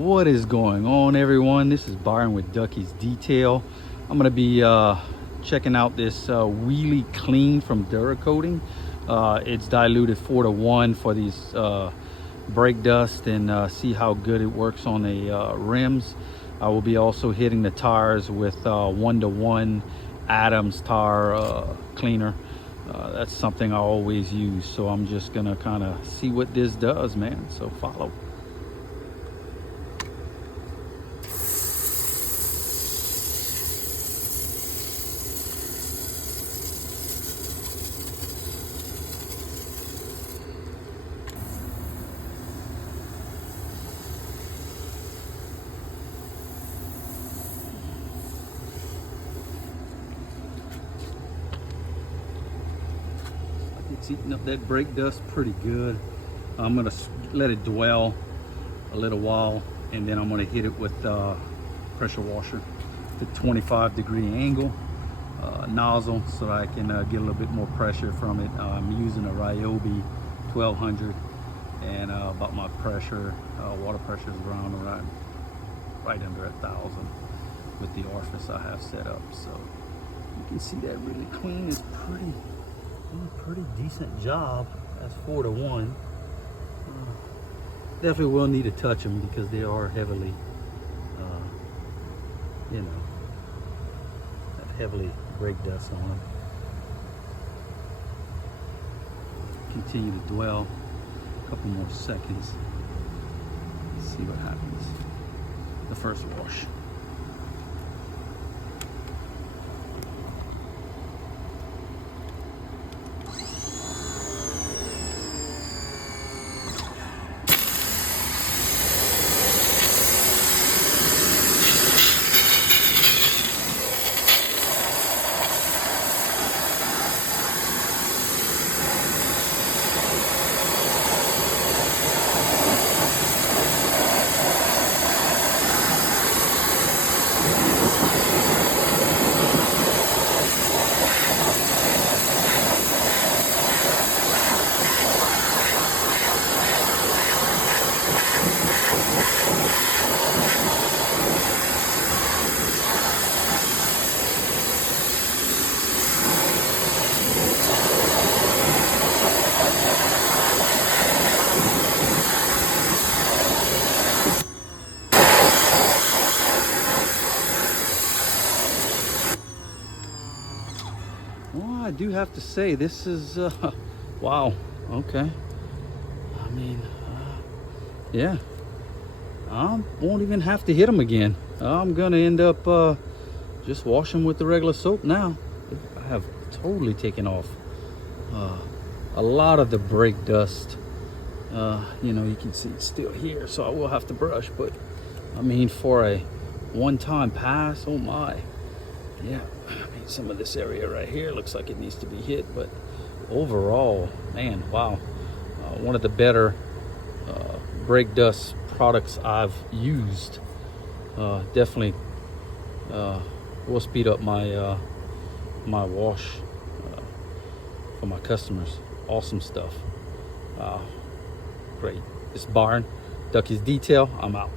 What is going on, everyone? This is Byron with Ducky's Detail. I'm going to be checking out this Wheelie Clean from Dura coating. It's diluted 4:1 for these brake dust, and see how good it works on the rims. I will be also hitting the tires with 1:1 Adams tire cleaner. That's something I always use, so I'm just gonna kind of see what this does, man. So follow. It's eating up that brake dust pretty good. I'm gonna let it dwell a little while, and then I'm gonna hit it with pressure washer, the 25-degree angle nozzle, so that I can get a little bit more pressure from it. I'm using a Ryobi 1200, and about my pressure, water pressure is around right under 1,000 with the orifice I have set up. So you can see that really clean. Is pretty decent job. That's 4:1. Definitely will need to touch them because they are heavily, heavily brake dust on them. Continue to dwell a couple more seconds. See what happens. The first wash. Well, I do have to say, this is, wow, okay. I mean, yeah, I won't even have to hit them again. I'm gonna end up just washing with the regular soap now. I have totally taken off a lot of the brake dust. You can see it's still here, so I will have to brush, but I mean, for a one-time pass, oh my. Yeah, I mean, some of this area right here looks like it needs to be hit, but overall, man, wow. One of the better brake dust products I've used. Definitely will speed up my my wash for my customers. Awesome stuff. Great. This is Byron, Ducky's Detail. I'm out.